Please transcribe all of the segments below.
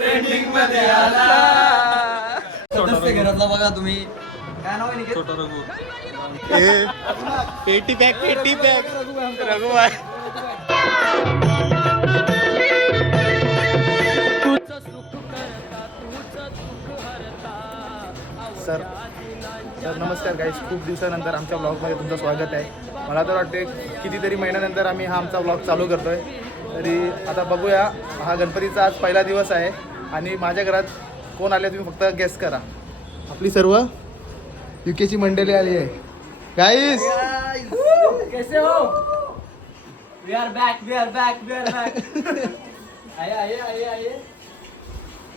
Trending मध्ये आला. घरातला बघा तुम्ही. काय नाव आहे छोटा रघु. पेटी बॅग रघु आहे. सर नमस्कार गाईज, खूप दिवसानंतर आमच्या ब्लॉगमध्ये तुमचं स्वागत आहे. मला तर वाटते कितीतरी महिन्यानंतर आम्ही हा आमचा ब्लॉग चालू करतो आहे. तरी आता बघूया, हा गणपतीचा आज पहिला दिवस आहे आणि माझ्या घरात कोण आले तुम्ही फक्त गेस करा. आपली सर्व युकेची मंडळी आली आहे. गाईज कैसे हो? We are back. आये.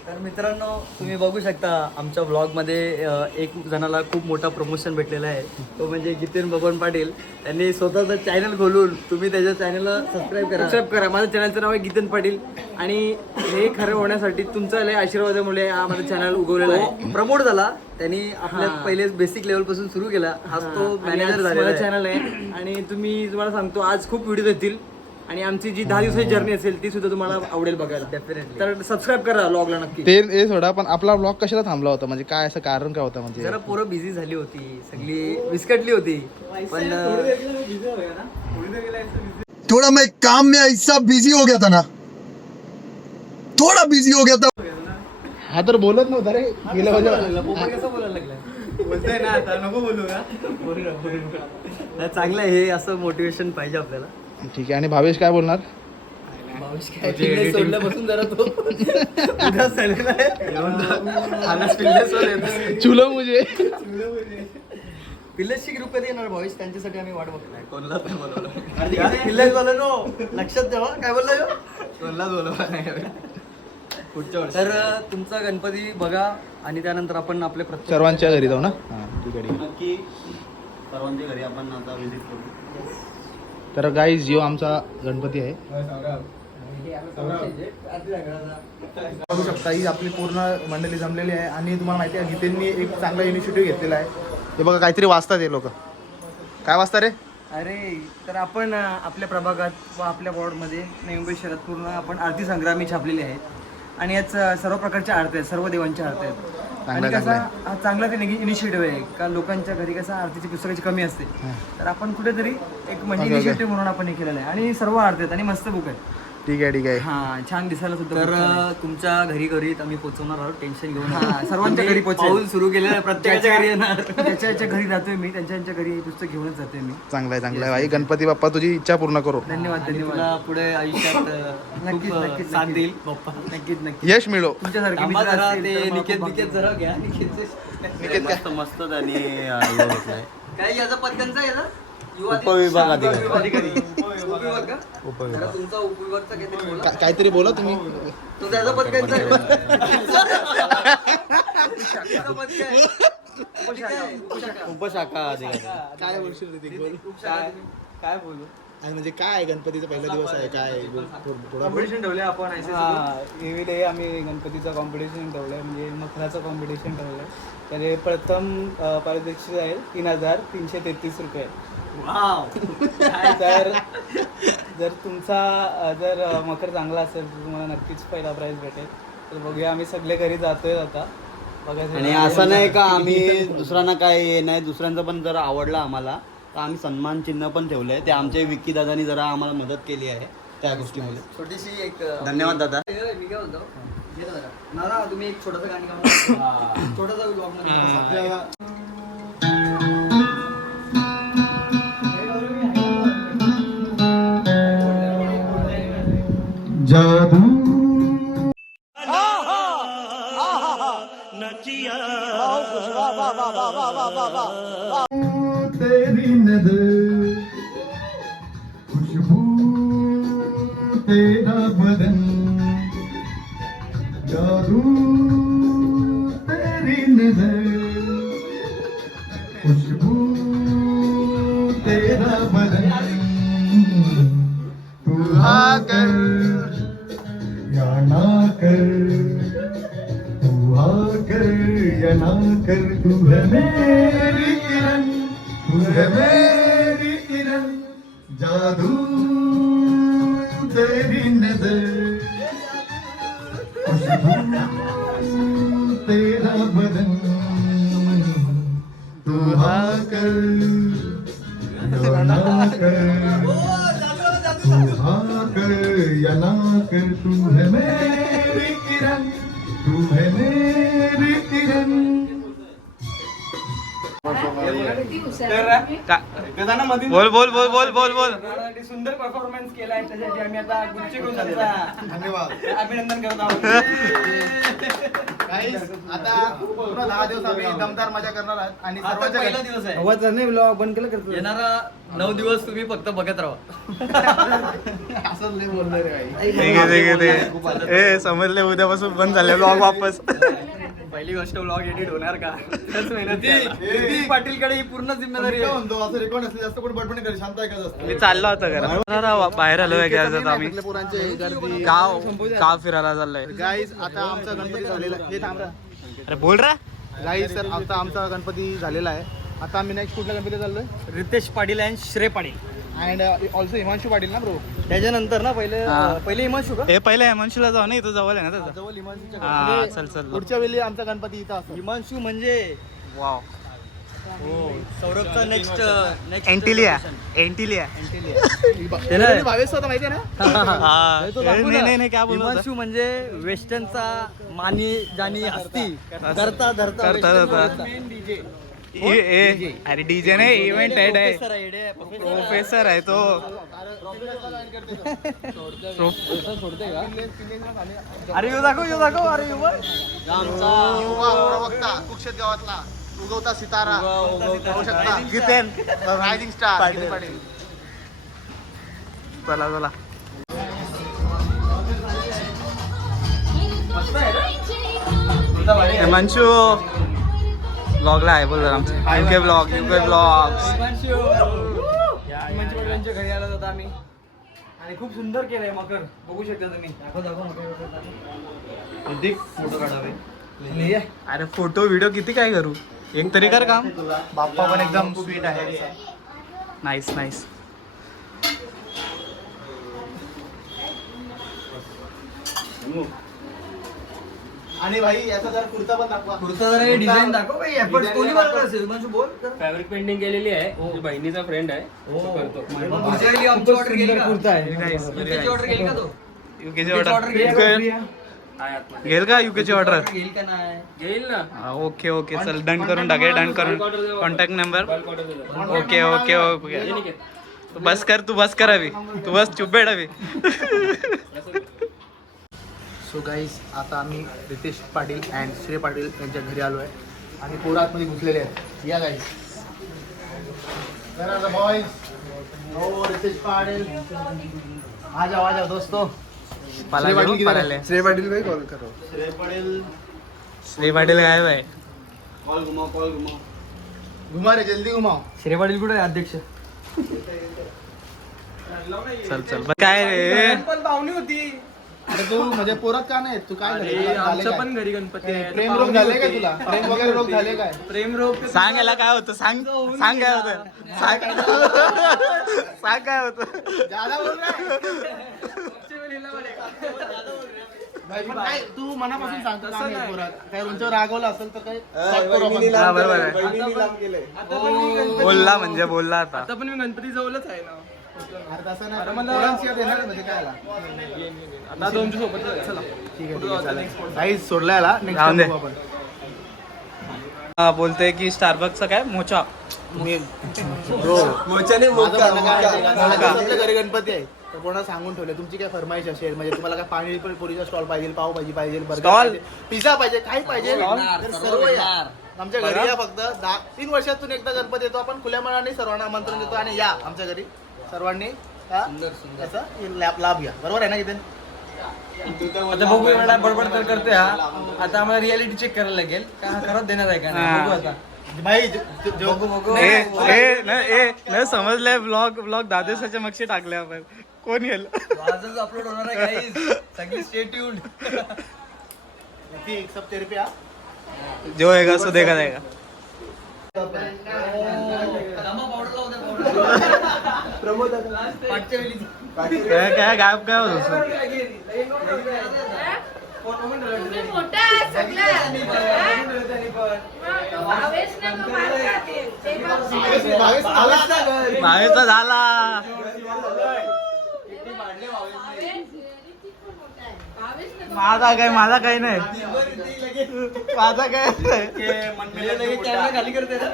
तर मित्रांनो, तुम्ही बघू शकता आमच्या ब्लॉगमध्ये एक जणाला खूप मोठा प्रमोशन भेटलेला आहे. तो म्हणजे जितेन बबन पाटील. त्यांनी स्वतःचं चॅनल खोलून तुम्ही त्याच्या चॅनलला सबस्क्राईब करा. माझं चॅनलचं नाव आहे जितेन पाटील. आणि हे खरं होण्यासाठी तुमचा लय आशीर्वादामुळे हा माझा चॅनल उगवलेला आहे, प्रमोट झाला. त्यांनी आपल्या पहिले बेसिक लेवलपासून सुरू केला. आज तो मॅनेजर झालेला चॅनल आहे. आणि तुम्हाला सांगतो, आज खूप व्हिडिओ येतील आणि आमची जी 10 दिवसाची जर्नी असेल ती सुद्धा तुम्हाला आवडेल बघायला. डेफिनेटली. तर सबस्क्राईब करा ब्लॉगला नक्की. ते सोडा, पण आपला ब्लॉग कशाला थांबला होता? म्हणजे काय असं कारण काय होतं? म्हणजे जरा पोरं बिझी झाली होती, सगळी विस्कटली होती. पण थोड़ा मैं काम में ऐसा बिजी हो गया था ना, थोड़ा बिजी हो गया था. हा तर बोलत नव्हता रे. गेल्या कसं बोलायला लागलं? बोलतोय ना आता, नको बोलू का? चांगलं आहे हे, असं मोटिवेशन पाहिजे आपल्याला. ठीक आहे. आणि भावेश काय बोलणार? सोडल्यापासून जरा तो उदास झालेला आहे. चुलो मुझे पिल्लसची ग्रुप कधी येणार भावेश? त्यांच्यासाठी आम्ही वाट बघतोय. कोणलाच नाही बोलवलं. पिल्लस बोला नो, लक्षात ठेवा. काय बोलला? कोणलाच बोलवलं नाही पुढच्या वर्षी. तर तुमचा गणपती बघा आणि त्यानंतर आपण आपल्या प्रत्येक सर्वांच्या घरी जाऊ ना. ठीक आहे. नक्की सर्वांच्या घरी आपण आता विजिट करू. तर गाईज, जो आमचा गणपती आहे बघू शकता, ही आपली पूर्ण मंडळी जमलेली आहे. आणि तुम्हाला माहिती आहे, गीतेंनी एक चांगला इनिशिएटिव्ह घेतलेला आहे. हे बघा, काहीतरी वाचतात हे लोक. काय वाचता रे? अरे, तर आपण आपल्या प्रभागात व आपल्या वॉर्डमध्ये नवी मुंबई शहरात पूर्ण आपण आरती संग्रामी छापलेली आहेत. आणि याच सर्व प्रकारच्या आरती आहेत, सर्व देवांच्या आरती आहेत. आणि कसा हा चांगला ते इनिशिएटिव्ह आहे का लोकांच्या घरी कसं आरतीची पुस्तकाची कमी असते. तर आपण कुठेतरी एक म्हणजे इनिशिएटिव्ह म्हणून आपण हे केलेलं आहे. आणि सर्व आरती आहेत आणि मस्त बुक आहे. ठीक आहे. हा, छान दिसायला सुद्धा. तर तुमच्या घरी आम्ही पोहोचवणार आहोत, टेन्शन घेऊन. सर्वांच्या घरी पाऊल सुरू केलेलं आहे, प्रत्येकाच्या घरी येणार. त्याच्या घरी जातोय मी, त्यांच्या घरी पुस्तक घेऊनच जातोय मी. चांगलं आहे भाई. गणपती बाप्पा तुझी इच्छा पूर्ण करो. धन्यवाद. पुढे आयुष्यात नक्कीच साथ देईल बाप्पा. नक्कीच यश मिळो. तुमच्यासारखे निकेत जरा घ्या. निकेत मस्त त्यांनी काय याचा पद याला उपविभाग अधिकारी. उपविभाग का? तुमचा उपविभागचा काहीतरी बोला तुम्ही. तो त्याचा पद काय? उपशाखा अधिकारी. काय बोलशील? काय बोलू? म्हणजे काय गणपतीचा पहिला दिवस आहे, काय कॉम्पिटिशन ठेवले आपण? एव्हरीडे आम्ही गणपतीचं कॉम्पिटिशन ठेवलं आहे, म्हणजे मखराचं कॉम्पिटिशन ठेवलं आहे. तर प्रथम पारितोषिक आहे 3,333 रुपये. तर जर तुमचा मकर चांगला असेल तर तुम्हाला नक्कीच पहिला प्राईज भेटेल. तर बघूया, आम्ही सगळे घरी जातोय आता बघायचं. आणि असं नाही का आम्ही दुसऱ्यांना काय नाही, दुसऱ्यांचा पण जर आवडला आम्हाला तर आम्ही सन्मान चिन्ह पण ठेवलंय. ते आमचे विक्की दादानी जरा आम्हाला मदत केली आहे त्या गोष्टीमध्ये. छोटीशी एक धन्यवाद दादा. मी काय बोलतो, ना तुम्ही एक छोटासा गाणी गाणं, छोटासा ब्लॉग मध्ये जादू तेरी नजर, खुशबू तेरा बदन, जादू तेरी नजर, खुशबू तेरा बदन. तू आकर या ना कर, तू आकर या ना कर, तू है मेरी किरण, तू है मेरी किरण, जादू तेरी नजर, खुशबू बदन तू हाँ कर या ना कर तू हाँ कर या ना कर तू है मेरी किरण तू है मेरी किरण बोल बोल बोल बोल बोल बोल सुंदर परफॉर्मन्स केलाय त्यासाठी आम्ही आता गुच्ची धन्यवाद अभिनंदन करत आहोत. Guys, आता पूर्ण 10 दिवस आम्ही दमदार मजा करणार आहोत आणि आता सर्वांच्या पहिला घरी- दिवस आहे. आवाज नाही ब्लॉग बंद केलं करतो. येणारा 9 दिवस तुम्ही फक्त बघत राहा. असंच लय बोलणार आहे भाई. ठीक आहे ठीक आहे ठीक आहे. ए समजले उद्यापासून बंद झाले ब्लॉग वापस. पहिली गोष्ट व्लॉग एडिट होणार का? त्याच मेहनत आहे. ऋतिक पाटीलकडे ही पूर्ण जिम्मेदारी काय आहे. म्हणतो असं रेकॉर्ड असले जास्त कोणी बडबड कर शांत ऐकत असतं. मी चाललो होतो घरा बाहेर आलो घ्यायचं आम्ही आपल्या पोरांचे गर्दी गाव फिरायला चाललोय. गाईज आता आमचा गणपती झालेला आहे. हे थांब रा. अरे बोल रा. गाईज तर आता आमचा गणपती झालेला आहे. आता आम्ही नेक्स्ट कुठल्या गणपती चाललोय रितेश पाटील अँड श्रेय पाटील. अँड ऑल्सो हिमांशू पाटील ना ब्रो. त्याच्यानंतर ना पहिले हिमांशू का? हे पहिले हेमंशूला जाऊ ना, इथं जवळ आहे ना त्याचा. जवळ हिमांशूच्या हा चल चल. पुढच्या वेळी आमचा गणपती इथं असतो. हिमांशू म्हणजे वाव. सौरभचा नेक्स्ट एंटिलिया एंटिलिया. त्याला भावेश होता माहिती आहे ना. हा नाही नाही काय बोलतो हिमांशू म्हणजे वेस्टर्नचा मानी जानी हस्ती करता धरता करता. अरे डीजे नाही इव्हेंट हेड आहे. प्रोफेसर आहे तो. अरे येऊ दाखव अरे येऊ बघ. बघता कुक्षेत गावातला उगवता सितारा पाहू शकता. Jiten rising star Girish Patil. चला चला. हिमांशू ब्लॉगला आहे बोल जरा आमचे युके ब्लॉग हिमांशू पाटलांच्या घरी आलो होतो आम्ही आणि खूप सुंदर केलंय मकर. बघू शकता तुम्ही. फोटो काढावे. अरे फोटो व्हिडिओ किती काय करू, एक तरी कर काम. बाप्पा पण एकदम स्वीट आहे. Nice nice. आणि भाई याचा जरा कुर्ता पण दाखवा. कुर्ता जरा डिझाईन दाखव भाई. एफर्ट्स कोणी बनवलं असेल हिमांशू बोल. फॅब्रिक पेंटिंग केलेली आहे. माझ्या बहिणीचा फ्रेंड आहे. मग पुढच्या वेळी आमची ऑर्डर गेली का? कुर्ता आहे. युकेची ऑर्डर गेली का तो? युकेची ऑर्डर ऑर्डर आहे आतमध्ये. घेईल का युकेची ऑर्डर? घेईल का नाही? घेईल ना. ओके ओके चल डन करून टाके. डन करून कॉन्टॅक्ट नंबर. बल्क ऑर्डर देतो. Okay okay okay. तू बस कर अभी. तू बस चुप बैठ अभी. सो गाईज आता आम्ही रितेश पाटील अँड श्रेय पाटील यांच्या घरी आलो आहे आणि पोरं आतमध्ये घुसलेले आहेत. या गाईज बॉयज. हो रितेश पाटील आ जाओ दोस्तों. श्री पाटील भाई कॉल करो. श्री पाटील गायब आहे. कॉल घुमाव घुमा रे जल्दी घुमाव. श्रेय पाटील कुठे आहे अध्यक्ष? चल काय रे. पण पाहुणी होती. अरे तू म्हणजे पोरात का नाही तू काय झालं? आमच्या पण घरी गणपती आहे. प्रेम रोग झाले काय तुला? प्रेम वगैरे रोग झाले काय? प्रेम रोग सांग याला काय होतं. सांग काय होतं. सांग काय होतं. ज्यादा बोल भाई पण काय तू मनापासून सांगतो का नाही पोरात? काय तुमच्यावर रागवलं असेल तर काय सॉर्ट करू आपण. हा, बरोबर आहे. बोलला म्हणजे बोलला आता. आता पण मी गणपती जवळच आहे ना. अरे तसं नाही पोरांशी आता येणार म्हणजे काय आला? आता तुमच्या सोबत चला. ठीक आहे गाईज सोडला याला. जाऊन दे. नेक्स्ट आपण बोलते की स्टारबक्सचा काय मोचा. मोच्याने माझं म्हणणं काय आहे का? आता आपल्या घरी गणपती आहे तर कोणाला सांगून ठेवले तुमची काय फरमाईश असेल म्हणजे तुम्हाला काय पाणीपुरीचा स्टॉल पाहिजे, पावभाजी पाहिजे, बर्गर Stall? पाहिजे, पिझ्झा पाहिजे, काही पाहिजे तर सर्व या. आमच्या घरी या. फक्त 3 वर्षातून एकदा गणपती येतो. आपण खुल्या मनाने सर्वांना आमंत्रण देतो आणि या आमच्या घरी सर्वांनी त्याचा लाभ घ्या. बरोबर आहे ना इथे? आता बघू एवढा बडबड तर करतोय हा. आता आम्हाला रियालिटी चेक करायला लागेल का हा खरंच देणार आहे का नाही. बघू आता. भाई बघू. न समजलंय. ब्लॉग दादेशाच्या मक्षी टाकले आपण. कोण येईल. आजच अपलोड होणार आहे गाईज. सगळी स्टे ट्यून्ड. सब तेरे पे आ. जो होएगा सो देखा जाएगा. पाठच्या वेळी काय गायब काय होत. तुम्ही मोठा आहात सगळ्यात. भावेश ना मग माझा ते भावेचा झाला. माझा काही नाही. माझा काय खाली करते ना.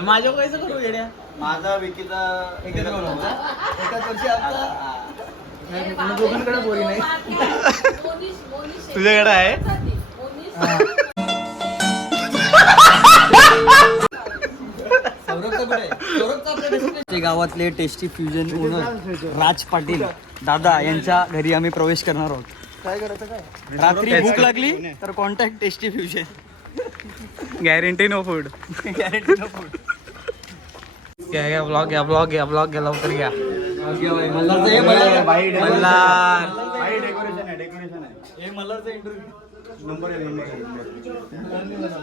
माझ्या कसं करू येड्या. माझा विकीचा एकाच वर्षी आता दोघांकडे बोरी नाही. तुझ्याकडे आहे. ते गावातले टेस्टी फ्युजन ओनर राज पाटील दादा यांच्या घरी आम्ही प्रवेश करणार आहोत. काय करायचं काय रात्री भूक लागली तर contact tasty fusion. Guarantee no food. Guarantee no food. घ्या ब्लॉग घ्या ब्लॉग घ्या ब्लॉग घ्या लवकर घ्या.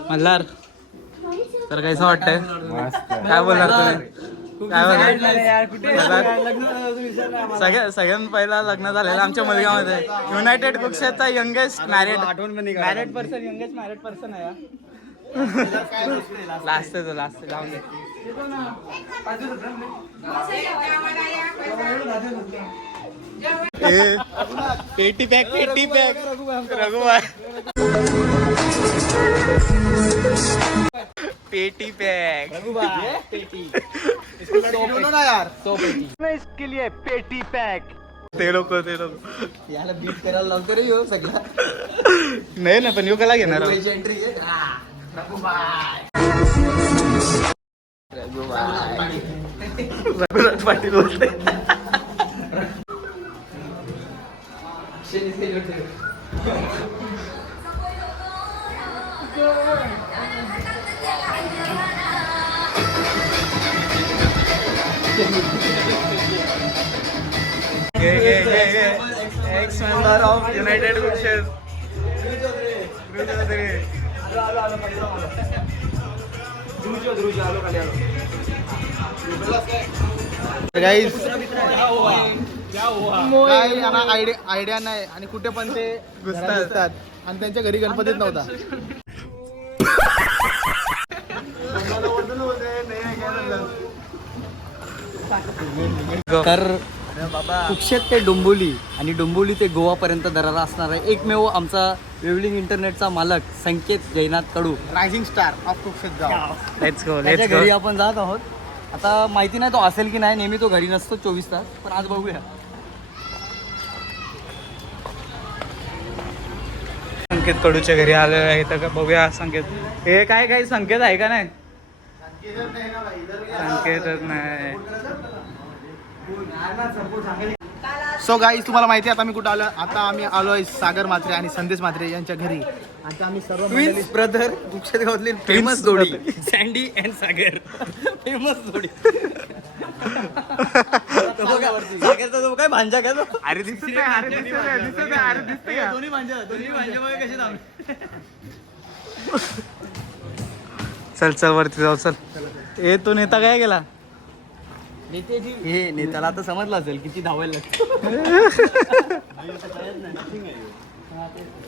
मल्हार तर कसं वाटतंय. काय बोलणार तुम्ही. काय बोलणार. सगळ्यात पहिला लग्न झालेलं आमच्या मलगावमध्ये युनायटेड कुक्षेचा youngest married person youngest married person आहे. लास्ट लास्ट जाऊन दे. पेटी पॅक रघुबाई पेटी पॅक इसके लिए पेटी पॅक. ते लोक याला बीट करायला लावतो रे ह्यो सगळा. नाही ना पण यो कला घेणार. एंट्री रघुनाथ पाटील बोलते. एक्स मेंबर ऑफ युनायटेड कुक्षेस. गाईस काय आयडिया नाही आणि कुठे पण ते घुसतात आणि त्यांच्या घरी गणपतीच नव्हता. तर कुक्षेत ते डोंबिवली आणि डोंबिवली ते गोवापर्यंत दरारा असणारा एकमेव आमचा वेवलिंग इंटरनेटचा मालक संकेत जयनाथ कडू रायझिंग स्टार ऑफ कुक्षेत गाव. लेट्स गो त्याच्या लेट्स घरी गो. आपण जात आहोत. आता माहिती नाही तो असेल की नाही. नेहमी तो घरी नसतो 24 तास. पण आज बघूया. संकेत कडूच्या घरी आलेलं आहे तर बघूया. संकेत हे काय काही संकेत आहे का नाही. संकेतच नाही. सो गाईस तुम्हाला माहिती आहे आता आम्ही कुठं आलो. आता आम्ही आलोय सागर म्हात्रे आणि संदेश म्हात्रे यांच्या घरी. आता आम्ही सर्व ट्विन्स ब्रदर कुक्षेत गावातली फेमस जोडी सँडी अँड सागर. फेमस जोडी. तो बघा, सागरचा तो काय भांजा काय तो. अरे दिसत दोन्ही भांजा बघा कसे थांबले. चल चल वरती जाऊ चल. ए तो नेता काय गेला. हे नेत्याला आता समजलं असेल किती धावायला लागतं.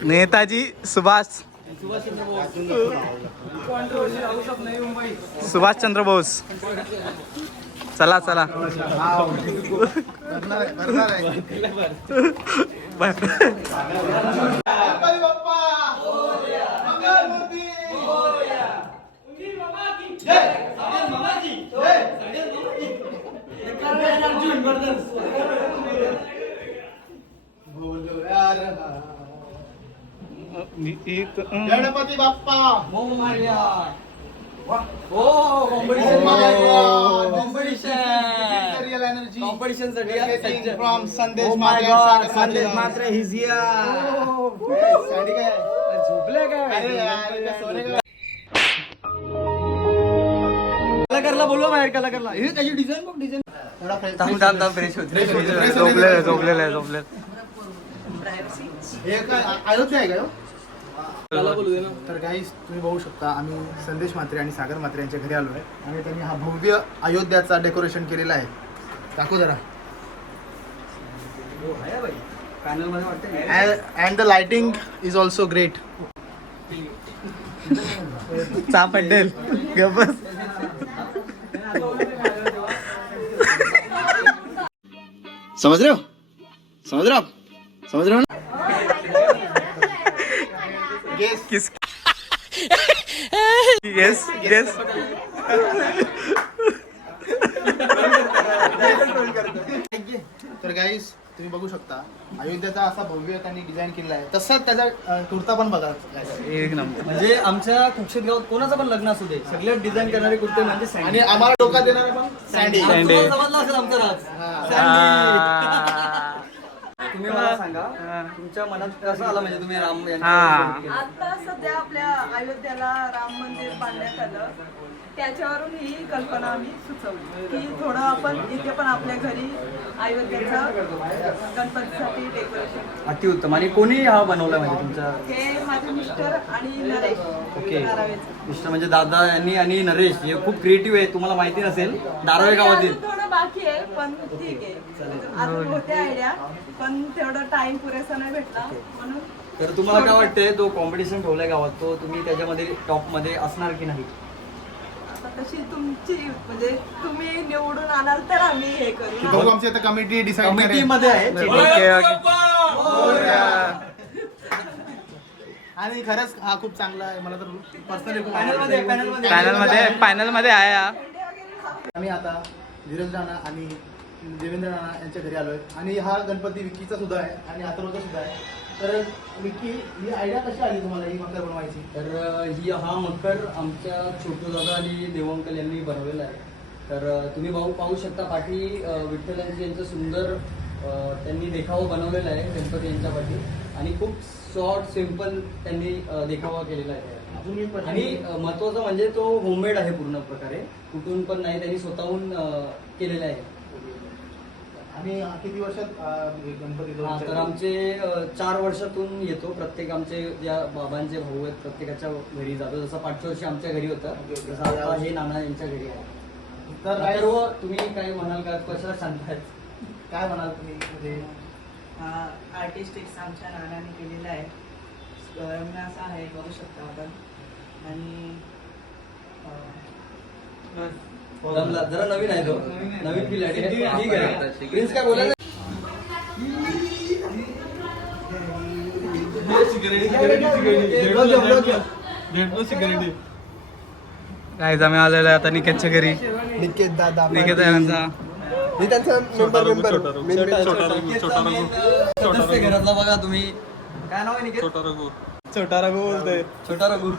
नेताजी सुभाष चंद्र बोस. चला चला. गणपती बाप्पा कॉम्पिटिशन फ्रॉम संदेश संदेश मात्र हिज झोपले काय. कलाकारला बोलवा बाहेर. कलाकारला हे त्याची डिझाईन बघ. डिझाईन फ्रेश होते. झोपलेलं आहे. अयोध्या आहे का. तर गाईस तुम्ही बघू शकता आम्ही संदेश म्हात्रे आणि सागर म्हात्रे यांच्या घरी आलो आहे आणि त्यांनी हा भव्य अयोध्याचा डेकोरेशन केलेला आहे. दाखव जरा. पॅनल मध्ये वाटतं and the lighting is also great. चा पटेल गबस. समझ रहे हो समझ रहे हो आप समझ रहे हो ना. किस गेस गेस. तर गाईस तुम्ही बघू शकता अयोध्याचा असा भव्य त्यांनी डिझाईन केलेला आहे. तसंच त्याचा कुर्ता पण बघा guys. एक नंबर. म्हणजे आमच्या कुक्षेत गावात कोणाचं पण लग्न असू दे सगळ्यात डिझाईन करणारे कुर्ते म्हणजे सँडी. आणि आम्हाला डोका देणारे पण सँडी. सँडी. समजलं असेल आमचं राज. आ, तुम्ही मला सांगा तुमच्या मनात कसं आलं म्हणजे तुम्ही राम यांच्या हा. सोबत केलं? आता सध्या आपल्या अयोध्याला राम मंदिर बांधण्यात आलं त्याच्यावरून ही कल्पना आम्ही सुचवली की थोडं आपण इथे पण आपल्या घरी अयोध्येचं गणपतीसाठी डेकोरेशन. अतिउत्तम. आणि कोणी हा बनवला म्हणजे तुमच्या हे माझे मिस्टर आणि नरेश ओके धारावेचं. मिस्टर म्हणजे दादा यांनी आणि नरेश हे खूप क्रिएटिव्ह आहे. तुम्हाला माहिती नसेल धारावे गावातील. अजून थोडं बाकी आहे पण ठीक आहे अजून होते आयडिया पण तेवढा टाइम पुरेसा नाही भेटला म्हणून. तर तुम्हाला काय वाटतंय तो कॉम्पिटिशन ठेवलाय गावात तो तुम्ही त्याच्यामध्ये टॉप मध्ये असणार की नाही? आता तशी तुमची म्हणजे तुम्ही निवडून आणाल तर आम्ही हे करू. बघू आमची आता कमिटी डिसाईड कमिटी करेल. मध्ये आहे. Okay okay. आणि खरंच हा खूप चांगला आहे मला तर पर्सनली खूप पॅनल मध्ये आवडला. पॅनल मध्ये आहे हा. आम्ही आता धीरज राणा आणि देवेंद्र राणा यांच्या घरी आलोय आणि हा गणपती विक्कीचा सुद्धा आहे आणि अथर्वचा सुद्धा आहे. तर विक्की ही आयडिया कशी आली तुम्हाला ही मकर बनवायची? तर हा मकर आमच्या छोटू दादा आणि देवंकल यांनी बनवलेला आहे. तर तुम्ही पाहू शकता पाठी विठ्ठलांची यांचं सुंदर त्यांनी देखावा बनवलेला आहे गणपती यांच्या पाठी आणि खूप शॉर्ट सिम्पल त्यांनी देखावा केलेला आहे. अजून एक प्रश्न. आणि महत्वाचं म्हणजे तो होममेड आहे पूर्ण प्रकारे कुठून पण नाही त्यांनी स्वतःहून केलेला आहे. आणि किती वर्षात गणपती हा, तर आमचे 4 वर्षातून येतो. प्रत्येक आमचे ज्या बाबांचे भाऊ आहेत प्रत्येकाच्या घरी जातो. जसं 5 वर्षी आमच्या घरी होतं तसं आता हे नाना यांच्या घरी आहे. तर सर्व तुम्ही काय म्हणाल का कशाला सांगतायत? काय म्हणाल तुम्ही म्हणजे आर्टिस्टिक्स आमच्या नानाने केलेला आहे. असा आहे बघू शकता आपण. आणि जरा नवीन आहे तो नवीन फील आहे. ठीक आहे प्रिन्स काय बोलायचं? काय आम्ही आलेलो आहे आता निकेतच्या घरी. निकेत दादा निकेत आहे यांचा. मी त्यांचा मेंबर सदस्य घरातला बघा तुम्ही. काय नाव आहे निकेत? छोटा रघु बोलतोय. छोटा रघु.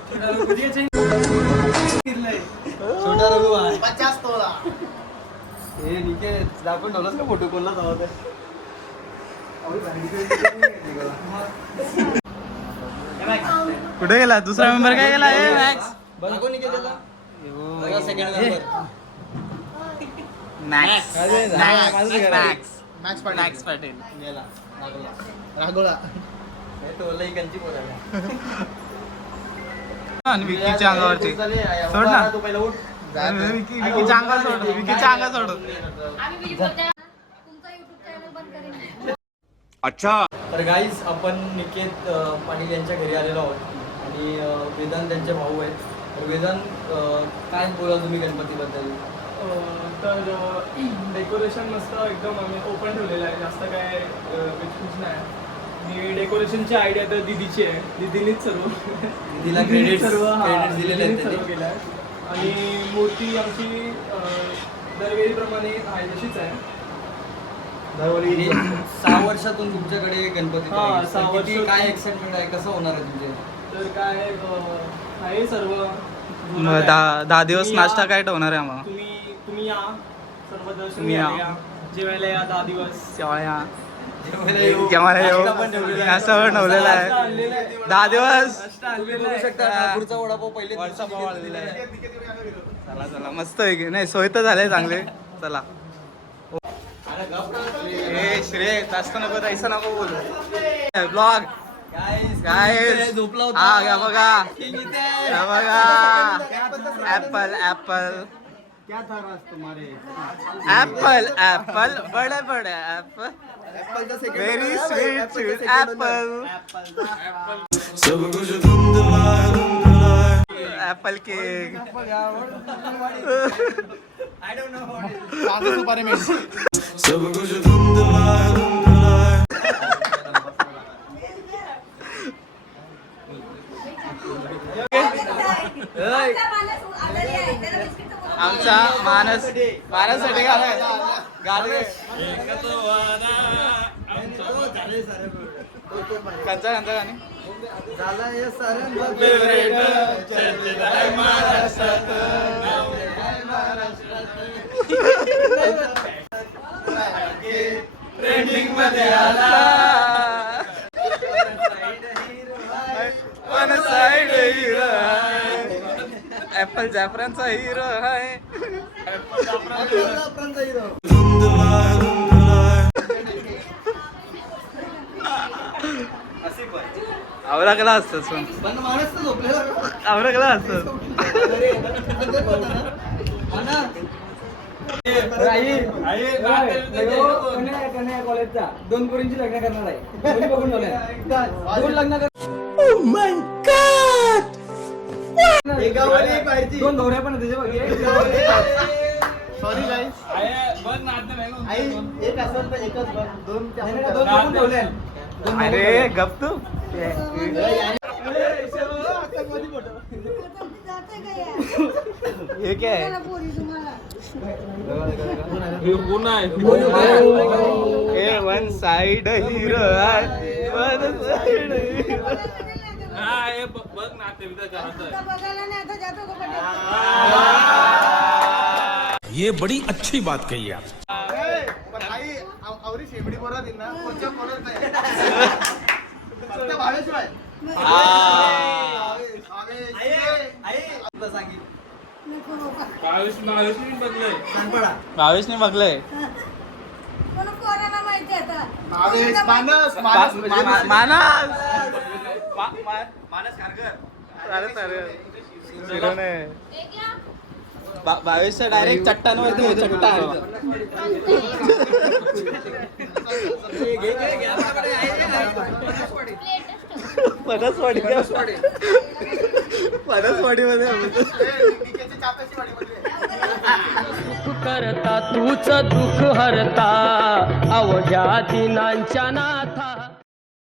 छोटा रघु आहे. 50 तोळा. हे निकेत दाखवून ठेवलास का फोटो कोणला जावं आहे? कुठे गेला दुसरा मेंबर? काय गेला ए मॅक्स? दाखव निकेत त्याला. बघा second number. Max max Patil. Max Patil. गेला दाखवला. रागोळा. हे तो लई कंची बोलायला. आणि विकीच्या अंगावरती सोड ना. तू पहिला उठ. विकीच्या अंगावर सोड. विकीच्या अंगावर सोड. आम्ही तुमचा युट्यूब चॅनल बंद करेन. तर गाईज आपण निकेत पाटील यांच्या घरी आलेलो आहोत आणि वेदांत त्यांचे भाऊ आहेत. तर वेदांत काय बोलाल तुम्ही गणपतीबद्दल? तर डेकोरेशन मस्त एकदम आम्ही ओपन ठेवलेलं आहे. जास्त काय विशेष नाही. आणि डेकोरेशनची आयडिया तर दिदीची आहे. दिदीनीच सर्व दिदीला क्रेडिट दिदीनीच दिलेले आहेत सर्व त्यांनी. केलं आहे. आणि मूर्ती आमची दरवेळीप्रमाणे आहे तशीच आहे. आणि 6 वर्षातून तुमच्याकडे गणपती हा, पाहिजे. 6 तर किती वर्ष. काय एक्साइटमेंट आहे कसं होणार आहे तुमचे? तर काय आहे सर्व. 10 दिवस नाश्ता काय ठेवणार आहे आम्हाला? तुम्ही या सर्व दर्शन तुम्ही या. घ्यायला या. जेवायला या 10 दिवस. शेवाळ्या येऊ. केव्हा येऊ नाश्ता पण ठेवलेला आहे. नाश्ता पण ठेवलेला आहे. 10 दिवस. तुम्ही बघू शकता नागपूरचा वडापाव पहिले वडापाव आलेला आहे. चला चला मस्त आहे की नाही? सोय तर झाले चांगले. चला ए श्रेय जास्त नको जायचं नको बोल. ब्लॉग Guys, झोपला होता. हा घ्या बघा King इथे. घ्या बघा ऍपल ऍपल क्या था राज तुम्हारे ऍपल ऍपल बडे बडे apple very sweet apple apple cake काजू सुपारी मिळते. आमचा मानससाठी घालाय घालवे कंचा कंचा गाणी ट्रेंडिंग मध्ये आला वन साइड हिरो ऍपल जाफरानचा हिरो आहे आवरागला असतोस पण आवरागला असतोस कॉलेजचा 2 पोरींची लग्न करणार आहे मुली बघून ठेवल्या 2 लग्न कर 2 नवऱ्या पण त्याच्या सॉरी गाईस. एक असेल तर एकच बघ. 2 बघून ठेवल्या अरे गप तू हे काय हे one side hero one side ये बड़ी अच्छी बात कही आप. पण आई आवरी शेमडी बोरा दिन ना कोणच्या बोलत नाही फक्त भावेशिवाय भावेशने बघलंय भावेश मानस मानस भावेशचा डायरेक्ट चट्टानवरती चट्टान पनसवाडीमध्ये करता तूच दुःख हरता अवघ्या दिनांच्या नाद